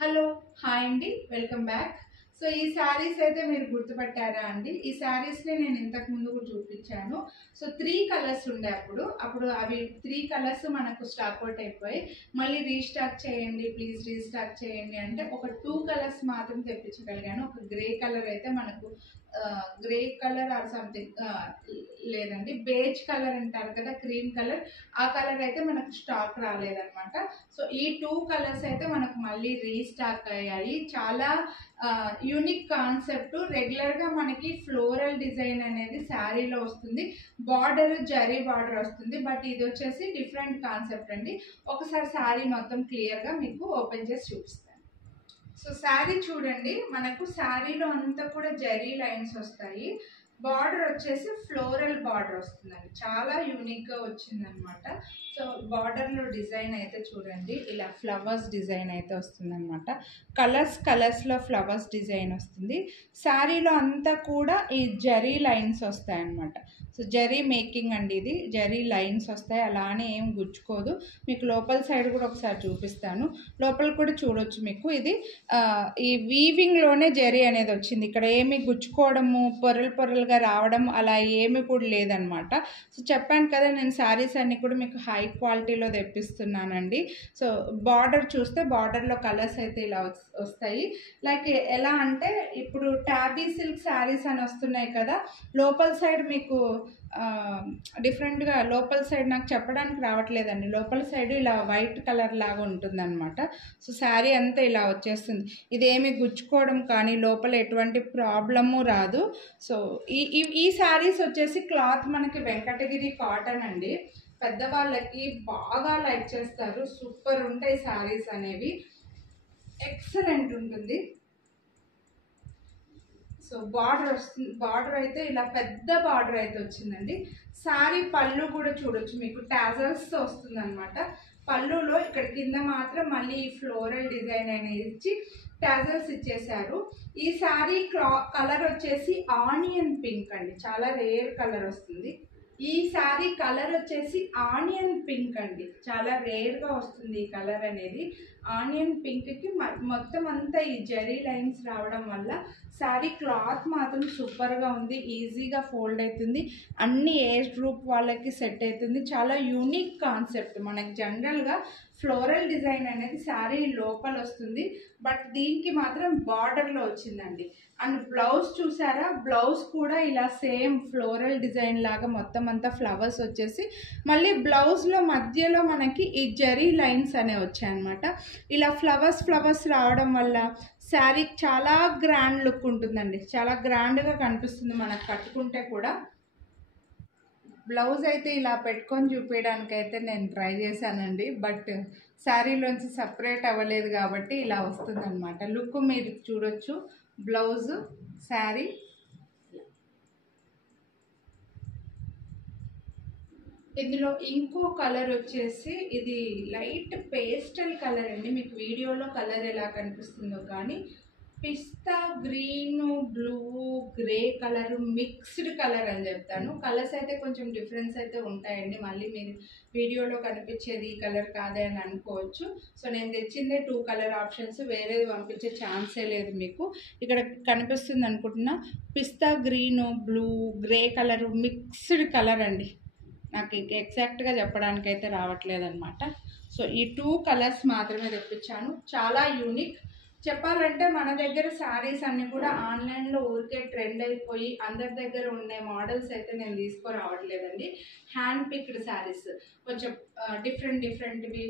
Hello hi అండి, welcome back. So ఈ శారీస్ అయితే మీరు గుర్తుపట్టారా అండి? ఈ శారీస్ని నేను ఇంతకు ముందు కూడా చూపించాను. సో 3 కలర్స్ ఉండే అప్పుడు అవి 3 కలర్స్ మనకు స్టాక్ అవుట్ అయిపోయి మళ్ళీ రీస్టాక్ చేయండి ప్లీజ్ రీస్టాక్ చేయండి అంటే ఒక 2 కలర్స్ మాత్రం తెప్పించగలిగాను. ఒక గ్రే కలర్ అయితే మనకు గ్రే కలర్ ఆర్ సంథింగ్ లేదండి, బేజ్ కలర్ అంటారు కదా, క్రీమ్ కలర్, ఆ కలర్ అయితే మనకు స్టాక్ రాలేదన్నమాట. సో ఈ 2 కలర్స్ అయితే మనకు మళ్ళీ రీస్టాక్ అయ్యాయి. చాలా యూనిక్ కాన్సెప్ట్. రెగ్యులర్గా మనకి ఫ్లోరల్ డిజైన్ అనేది శారీలో వస్తుంది, బార్డర్ జరీ బార్డర్ వస్తుంది, బట్ ఇది వచ్చేసి డిఫరెంట్ కాన్సెప్ట్ అండి. ఒకసారి శారీ మొత్తం క్లియర్గా మీకు ఓపెన్ చేసి చూపిస్తాను. సో శారీ చూడండి, మనకు శారీలో అంతా కూడా జరీ లైన్స్ వస్తాయి. బార్డర్ వచ్చేసి ఫ్లోరల్ బార్డర్ వస్తుందండి, చాలా యూనిక్గా వచ్చిందనమాట. సో బార్డర్లో డిజైన్ అయితే చూడండి, ఇలా ఫ్లవర్స్ డిజైన్ అయితే వస్తుందన్నమాట. కలర్స్లో ఫ్లవర్స్ డిజైన్ వస్తుంది. శారీలో అంతా కూడా ఈ జరీ లైన్స్ వస్తాయన్నమాట. సో జరీ మేకింగ్ అండి, ఇది జరీ లైన్స్ వస్తాయి, అలానే ఏం గుచ్చుకోదు. మీకు లోపల సైడ్ కూడా ఒకసారి చూపిస్తాను. లోపల కూడా చూడొచ్చు మీకు. ఇది ఈ వీవింగ్లోనే జరీ అనేది వచ్చింది. ఇక్కడ ఏమి గుచ్చుకోవడము పొరలుగా రావడం అలా ఏమి కూడా లేదనమాట. సో చెప్పాను కదా, నేను శారీస్ అన్నీ కూడా మీకు హై క్వాలిటీలో తెప్పిస్తున్నానండి. సో బార్డర్ చూస్తే బార్డర్లో కలర్స్ అయితే ఇలా వస్తాయి. లైక్ ఎలా అంటే ఇప్పుడు ట్యాబీ సిల్క్ శారీస్ అని వస్తున్నాయి కదా, లోపల సైడ్ మీకు డిఫరెంట్గా లోపల సైడ్ నాకు చెప్పడానికి రావట్లేదండి. లోపల సైడ్ ఇలా వైట్ కలర్ లాగా ఉంటుందన్నమాట. సో శారీ అంతా ఇలా వచ్చేస్తుంది. ఇదేమి గుచ్చుకోవడం కానీ లోపల ఎటువంటి ప్రాబ్లము రాదు. సో ఈ శారీస్ వచ్చేసి క్లాత్ మనకి వెంకటగిరి కాటన్ అండి. పెద్దవాళ్ళకి బాగా లైక్ చేస్తారు, సూపర్ ఉంటాయి శారీస్ అనేవి, ఎక్సలెంట్ ఉంటుంది. సో బార్డర్ వస్తుంది, బార్డర్ అయితే ఇలా పెద్ద బార్డర్ అయితే వచ్చిందండి. శారీ పళ్ళు కూడా చూడొచ్చు, మీకు టాజల్స్తో వస్తుంది అనమాట. పళ్ళులో ఇక్కడ కింద మాత్రం మళ్ళీ ఫ్లోరల్ డిజైన్ అనేది ఇచ్చి టాజల్స్ ఇచ్చేసారు. ఈ శారీ కలర్ వచ్చేసి ఆనియన్ పింక్ అండి, చాలా రేర్ కలర్ వస్తుంది. ఈ శారీ కలర్ వచ్చేసి ఆనియన్ పింక్ అండి, చాలా రేర్గా వస్తుంది ఈ కలర్ అనేది. ఆనియన్ పింక్కి మొత్తం అంతా ఈ జరీ లైన్స్ రావడం వల్ల శారీ క్లాత్ మాత్రం సూపర్గా ఉంది, ఈజీగా ఫోల్డ్ అవుతుంది, అన్ని ఏజ్ గ్రూప్ వాళ్ళకి సెట్ అవుతుంది. చాలా యూనిక్ కాన్సెప్ట్. మనకి జనరల్గా ఫ్లోరల్ డిజైన్ అనేది శారీ లోపల వస్తుంది, బట్ దీనికి మాత్రం బార్డర్లో వచ్చిందండి. అండ్ బ్లౌజ్ చూసారా, బ్లౌజ్ కూడా ఇలా సేమ్ ఫ్లోరల్ డిజైన్ లాగా మొత్తం అంతా ఫ్లవర్స్ వచ్చేసి మళ్ళీ బ్లౌజ్లో మధ్యలో మనకి ఈ జరీ లైన్స్ అనేవి వచ్చాయన్నమాట. ఇలా ఫ్లవర్స్ రావడం వల్ల శారీ చాలా గ్రాండ్ లుక్ ఉంటుందండి, చాలా గ్రాండ్గా కనిపిస్తుంది మనకు కట్టుకుంటే కూడా. బ్లౌజ్ అయితే ఇలా పెట్టుకొని చూపించడానికి అయితే నేను ట్రై చేశానండి, బట్ శారీలోంచి సపరేట్ అవ్వలేదు కాబట్టి ఇలా వస్తుందన్నమాట. లుక్ మీరు చూడొచ్చు, బ్లౌజ్ శారీ. ఇందులో ఇంకో కలర్ వచ్చేసి ఇది లైట్ పేస్టల్ కలర్ అండి. మీకు వీడియోలో కలర్ ఎలా కనిపిస్తుందో కానీ పిస్తా green, blue, grey colour mixed colour అని చెప్తాను. కలర్స్ అయితే కొంచెం డిఫరెన్స్ అయితే ఉంటాయండి, మళ్ళీ మీరు వీడియోలో కనిపించేది ఈ కలర్ కాదే అని అనుకోవచ్చు. సో నేను తెచ్చిందే 2 కలర్ ఆప్షన్స్, వేరేది పంపించే ఛాన్సే లేదు మీకు. ఇక్కడ కనిపిస్తుంది అనుకుంటున్నా, పిస్తా green, blue, grey colour mixed colour అండి. నాకు ఎగ్జాక్ట్గా చెప్పడానికి అయితే రావట్లేదన్నమాట. సో ఈ 2 కలర్స్ మాత్రమే తెప్పించాను, చాలా యూనిక్. చెప్పాలంటే మన దగ్గర శారీస్ అన్నీ కూడా ఆన్లైన్లో ఊరికే ట్రెండ్ అయిపోయి అందరి దగ్గర ఉండే మోడల్స్ అయితే నేను తీసుకురావట్లేదండి. హ్యాండ్ పిక్డ్ శారీస్, కొంచెం డిఫరెంట్వి,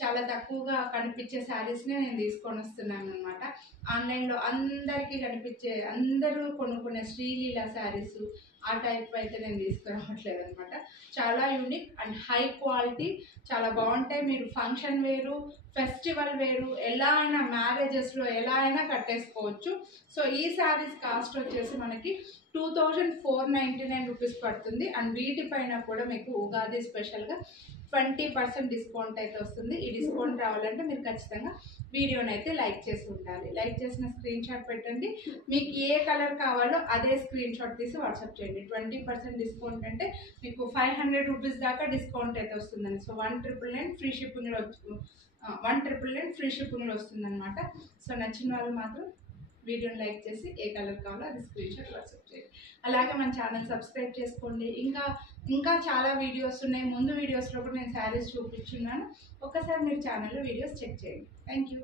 చాలా తక్కువగా కనిపించే శారీస్నే నేను తీసుకొని వస్తున్నాను అనమాట. ఆన్లైన్లో అందరికీ కనిపించే, అందరూ కొనుక్కునే శ్రీలీల శారీస్ ఆ టైప్ అయితే నేను తీసుకురావట్లేదు అనమాట. చాలా యూనిక్ అండ్ హై క్వాలిటీ, చాలా బాగుంటాయి. మీరు ఫంక్షన్ వేరు, ఫెస్టివల్ వేరు, ఎలా అయినా మ్యారేజెస్లో ఎలా అయినా కట్టేసుకోవచ్చు. సో ఈ శారీస్ కాస్ట్ వచ్చేసి మనకి 2499 రూపీస్ పడుతుంది. అండ్ వీటిపైన కూడా మీకు ఉగాది స్పెషల్గా 20% డిస్కౌంట్ అయితే వస్తుంది. ఈ డిస్కౌంట్ రావాలంటే మీరు ఖచ్చితంగా వీడియోని అయితే లైక్ చేసి ఉండాలి. లైక్ చేసిన స్క్రీన్ షాట్ పెట్టండి, మీకు ఏ కలర్ కావాలో అదే స్క్రీన్ షాట్ తీసి వాట్సాప్ చేయండి. 20% డిస్కౌంట్ అంటే మీకు 500 రూపీస్ దాకా డిస్కౌంట్ అయితే వస్తుందండి. సో 1999 ఫ్రీ షిప్పింగ్లో 1,999 ఫ్రీ షిప్పింగ్లో వస్తుందన్నమాట. సో నచ్చిన వాళ్ళు మాత్రం వీడియోని లైక్ చేసి ఏ కలర్ కావాలో అది స్క్రీన్ షాట్ వాట్సాప్ చేయండి. అలాగే మన ఛానల్ సబ్స్క్రైబ్ చేసుకోండి. ఇంకా చాలా వీడియోస్ ఉన్నాయి. ముందు వీడియోస్లో కూడా నేను శారీస్ చూపించున్నాను. ఒకసారి మీరు ఛానల్లో వీడియోస్ చెక్ చేయండి. Thank you.